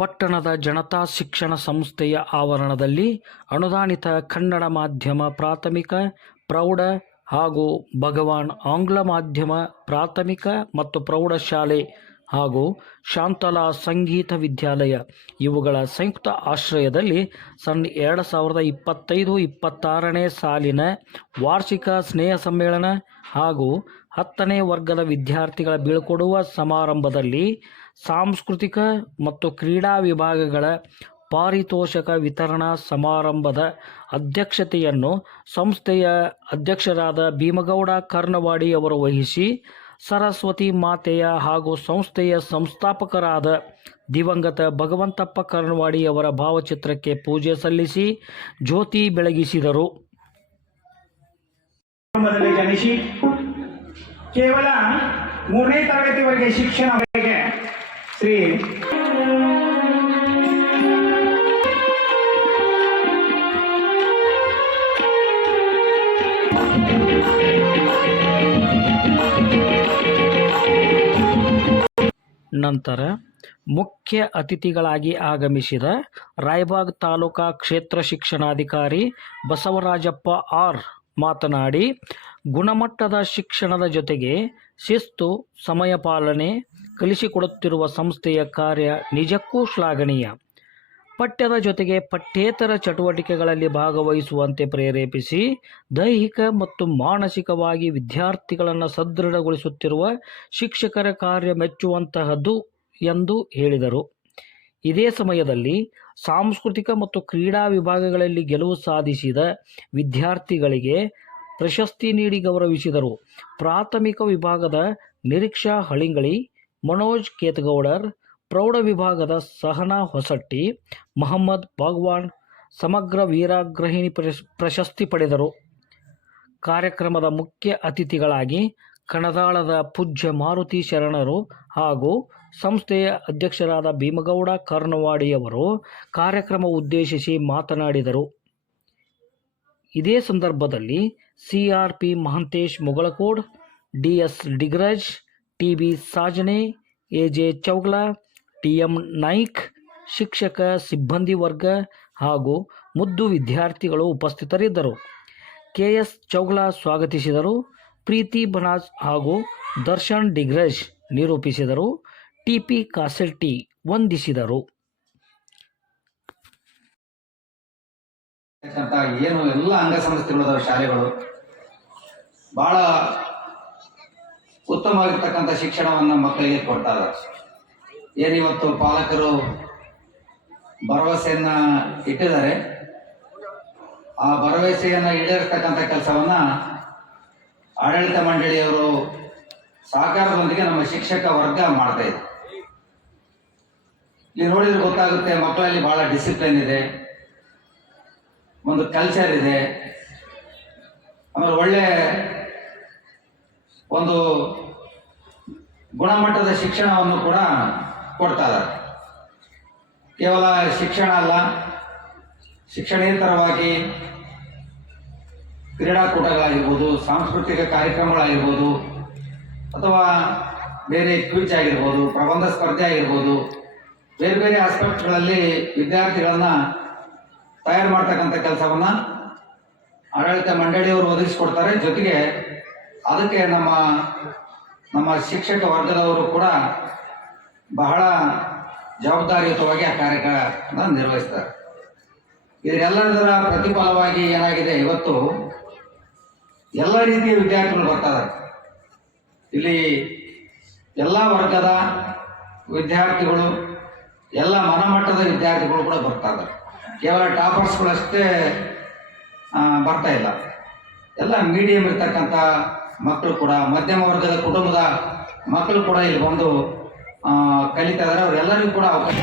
ಪಟ್ಟಣದ ಜನತಾ ಶಿಕ್ಷಣ ಸಂಸ್ಥೆಯ ಆವರಣದಲ್ಲಿ ಅನುದಾನಿತ ಕನ್ನಡ ಮಾಧ್ಯಮ ಪ್ರಾಥಮಿಕ, ಪ್ರೌಢ ಹಾಗೂ ಭಗವಾನ್ ಆಂಗ್ಲ ಮಾಧ್ಯಮ ಪ್ರಾಥಮಿಕ ಮತ್ತು ಪ್ರೌಢಶಾಲೆ ಹಾಗೂ ಶಾಂತಲಾ ಸಂಗೀತ ವಿದ್ಯಾಲಯ ಇವುಗಳ ಸಂಯುಕ್ತ ಆಶ್ರಯದಲ್ಲಿ 2025-26ನೇ ಸಾಲಿನ ವಾರ್ಷಿಕ ಸ್ನೇಹ ಸಮ್ಮೇಳನ ಹಾಗೂ 10ನೇ ವರ್ಗದ ವಿದ್ಯಾರ್ಥಿಗಳ ಬೀಳ್ಕೊಡುವ ಸಮಾರಂಭದಲ್ಲಿ ಸಾಂಸ್ಕೃತಿಕ ಮತ್ತು ಕ್ರೀಡಾ ವಿಭಾಗಗಳ ಪಾರಿತೋಷಕ ವಿತರಣಾ ಸಮಾರಂಭದ ಅಧ್ಯಕ್ಷತೆಯನ್ನು ಸಂಸ್ಥೆಯ ಅಧ್ಯಕ್ಷರಾದ ಭೀಮಗೌಡ ಕರ್ನವಾಡಿ ಅವರು ವಹಿಸಿ, ಸರಸ್ವತಿ ಮಾತೆಯ ಹಾಗೂ ಸಂಸ್ಥೆಯ ಸಂಸ್ಥಾಪಕರಾದ ದಿವಂಗತ ಭಗವಂತಪ್ಪ ಕರ್ನವಾಡಿ ಅವರ ಭಾವಚಿತ್ರಕ್ಕೆ ಪೂಜೆ ಸಲ್ಲಿಸಿ ಜ್ಯೋತಿ ಬೆಳಗಿಸಿದರು. ಜನಿಸಿ ಕೇವಲ 3ನೇ ತರಗತಿವರೆಗೆ ಶಿಕ್ಷಣವರೆಗೆ ಶ್ರೀ ನಂತರ ಮುಖ್ಯ ಅತಿಥಿಗಳಾಗಿ ಆಗಮಿಸಿದ ರಾಯಬಾಗ್ ತಾಲೂಕಾ ಕ್ಷೇತ್ರ ಶಿಕ್ಷಣಾಧಿಕಾರಿ ಬಸವರಾಜಪ್ಪ ಆರ್ ಮಾತನಾಡಿ, ಗುಣಮಟ್ಟದ ಶಿಕ್ಷಣದ ಜೊತೆಗೆ ಶಿಸ್ತು, ಸಮಯ ಪಾಲನೆ ಕಲಿಸಿಕೊಡುತ್ತಿರುವ ಸಂಸ್ಥೆಯ ಕಾರ್ಯ ನಿಜಕ್ಕೂ ಶ್ಲಾಘನೀಯ. ಪಠ್ಯದ ಜೊತೆಗೆ ಪಠ್ಯೇತರ ಚಟುವಟಿಕೆಗಳಲ್ಲಿ ಭಾಗವಹಿಸುವಂತೆ ಪ್ರೇರೇಪಿಸಿ ದೈಹಿಕ ಮತ್ತು ಮಾನಸಿಕವಾಗಿ ವಿದ್ಯಾರ್ಥಿಗಳನ್ನು ಸದೃಢಗೊಳಿಸುತ್ತಿರುವ ಶಿಕ್ಷಕರ ಕಾರ್ಯ ಮೆಚ್ಚುವಂತಹದ್ದು ಎಂದು ಹೇಳಿದರು. ಇದೇ ಸಮಯದಲ್ಲಿ ಸಾಂಸ್ಕೃತಿಕ ಮತ್ತು ಕ್ರೀಡಾ ವಿಭಾಗಗಳಲ್ಲಿ ಗೆಲುವು ಸಾಧಿಸಿದ ವಿದ್ಯಾರ್ಥಿಗಳಿಗೆ ಪ್ರಶಸ್ತಿ ನೀಡಿ ಗೌರವಿಸಿದರು. ಪ್ರಾಥಮಿಕ ವಿಭಾಗದ ನಿರೀಕ್ಷಾ ಹಳಿಂಗಳಿ, ಮನೋಜ್ ಕೇತಗೌಡರ್, ಪ್ರೌಢ ವಿಭಾಗದ ಸಹನಾ ಹೊಸಟ್ಟಿ, ಮಹಮ್ಮದ್ ಭಗವಾನ್ ಸಮಗ್ರ ವೀರಾಗ್ರಹಿಣಿ ಪ್ರಶಸ್ತಿ ಪಡೆದರು. ಕಾರ್ಯಕ್ರಮದ ಮುಖ್ಯ ಅತಿಥಿಗಳಾಗಿ ಕಣದಾಳದ ಪೂಜ್ಯ ಮಾರುತಿ ಶರಣರು ಹಾಗೂ ಸಂಸ್ಥೆಯ ಅಧ್ಯಕ್ಷರಾದ ಭೀಮಗೌಡ ಕರ್ನವಾಡಿಯವರು ಕಾರ್ಯಕ್ರಮ ಉದ್ದೇಶಿಸಿ ಮಾತನಾಡಿದರು. ಇದೇ ಸಂದರ್ಭದಲ್ಲಿ CRP Mahantesh Mugalkod, DS Digraj, TB Sajane, AJ Chougla, TM Naik, ಶಿಕ್ಷಕ ಸಿಬ್ಬಂದಿ ವರ್ಗ ಹಾಗೂ ಮುದ್ದು ವಿದ್ಯಾರ್ಥಿಗಳು ಉಪಸ್ಥಿತರಿದ್ದರು. ಕೆಎಸ್ ಚೌಗ್ಲಾ ಸ್ವಾಗತಿಸಿದರು. ಪ್ರೀತಿ ಬನಾಜ್ ಹಾಗೂ ದರ್ಶನ್ ಡಿಗ್ರಜ್ ನಿರೂಪಿಸಿದರು. ಟಿಪಿ ಕಾಸೆಟ್ಟಿ ವಂದಿಸಿದರು. ಏನು ಎಲ್ಲ ಅಂಗಸಂಸ್ಥೆಗಳ ಶಾಲೆಗಳು ಬಹಳ ಉತ್ತಮವಾಗಿರ್ತಕ್ಕಂಥ ಶಿಕ್ಷಣವನ್ನು ಮಕ್ಕಳಿಗೆ ಕೊಡ್ತಾ ಇದ್ದಾರೆ. ಏನಿವತ್ತು ಪಾಲಕರು ಭರವಸೆಯನ್ನ ಇಟ್ಟಿದ್ದಾರೆ, ಆ ಭರವಸೆಯನ್ನು ಈಡೇರಿಸ್ತಕ್ಕಂಥ ಕೆಲಸವನ್ನ ಆಡಳಿತ ಮಂಡಳಿಯವರು ಸಹಕಾರದೊಂದಿಗೆ ನಮ್ಮ ಶಿಕ್ಷಕ ವರ್ಗ ಮಾಡ್ತಾ ಇದೆ. ಇಲ್ಲಿ ನೋಡಿದ್ರೆ ಗೊತ್ತಾಗುತ್ತೆ, ಮಕ್ಕಳಲ್ಲಿ ಬಹಳ ಡಿಸಿಪ್ಲಿನ್ ಇದೆ, ಒಂದು ಕಲ್ಚರ್ ಇದೆ, ಆಮೇಲೆ ಒಳ್ಳೆ ಒಂದು ಗುಣಮಟ್ಟದ ಶಿಕ್ಷಣವನ್ನು ಕೂಡ ಕೊಡ್ತಾ ಇದ್ದಾರೆ. ಕೇವಲ ಶಿಕ್ಷಣ ಅಲ್ಲ, ಶಿಕ್ಷಣೇತರವಾಗಿ ಕ್ರೀಡಾಕೂಟಗಳಾಗಿರ್ಬೋದು, ಸಾಂಸ್ಕೃತಿಕ ಕಾರ್ಯಕ್ರಮಗಳಾಗಿರ್ಬೋದು, ಅಥವಾ ಬೇರೆ ಕ್ವಿಜ್ ಆಗಿರ್ಬೋದು, ಪ್ರಬಂಧ ಸ್ಪರ್ಧೆ ಆಗಿರ್ಬೋದು, ಬೇರೆ ಬೇರೆ ಆಸ್ಪೆಕ್ಟ್ಗಳಲ್ಲಿ ವಿದ್ಯಾರ್ಥಿಗಳನ್ನು ತಯಾರು ಮಾಡ್ತಕ್ಕಂಥ ಕೆಲಸವನ್ನು ಆಡಳಿತ ಮಂಡಳಿಯವರು ಒದಗಿಸಿಕೊಡ್ತಾರೆ. ಜೊತೆಗೆ ಅದಕ್ಕೆ ನಮ್ಮ ಶಿಕ್ಷಕ ವರ್ಗದವರು ಕೂಡ ಬಹಳ ಜವಾಬ್ದಾರಿಯುತವಾಗಿ ಆ ಕಾರ್ಯಕ್ರಮ ನಿರ್ವಹಿಸ್ತಾರೆ. ಇದರೆಲ್ಲದರ ಪ್ರತಿಫಲವಾಗಿ ಏನಾಗಿದೆ, ಇವತ್ತು ಎಲ್ಲ ರೀತಿಯ ವಿದ್ಯಾರ್ಥಿಗಳು ಬರ್ತಾ ಇದ್ದಾರೆ. ಇಲ್ಲಿ ಎಲ್ಲ ವರ್ಗದ ವಿದ್ಯಾರ್ಥಿಗಳು, ಎಲ್ಲ ಮನಮಟ್ಟದ ವಿದ್ಯಾರ್ಥಿಗಳು ಕೂಡ ಬರ್ತಾ ಇದ್ದಾರೆ. ಕೇವಲ ಟಾಪರ್ಸ್ಗಳಷ್ಟೇ ಬರ್ತಾ ಇಲ್ಲ, ಎಲ್ಲ ಮೀಡಿಯಂ ಇರ್ತಕ್ಕಂಥ ಮಕ್ಕಳು ಕೂಡ, ಮಧ್ಯಮ ವರ್ಗದ ಕುಟುಂಬದ ಮಕ್ಕಳು ಕೂಡ ಇಲ್ಲಿ ಬಂದು ಕಲಿತಾ ಇದ್ದಾರೆ. ಅವರೆಲ್ಲರಿಗೂ ಕೂಡ ಅವಕಾಶ.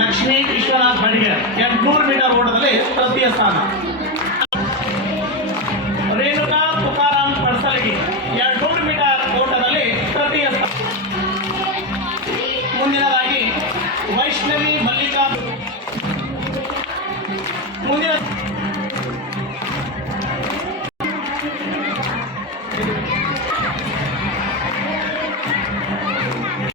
ಲಕ್ಷ್ಮೀ ವಿಶ್ವನಾಥ್ ಬಡಿಗೇರ್ 800 ಮೀಟರ್ ಓಟದಲ್ಲಿ ತೃತೀಯ ಸ್ಥಾನ. ರೇಣುಕಾ ತುಕಾರಾಮ್ ಪಡ್ಸಲಗಿ 200 ಮೀಟರ್ ಓಟದಲ್ಲಿ ತೃತೀಯ ಸ್ಥಾನ. ಮುಂದಿನದಾಗಿ ವೈಷ್ಣವಿ ಮಲ್ಲಿಕಾ. ಮುಂದಿನ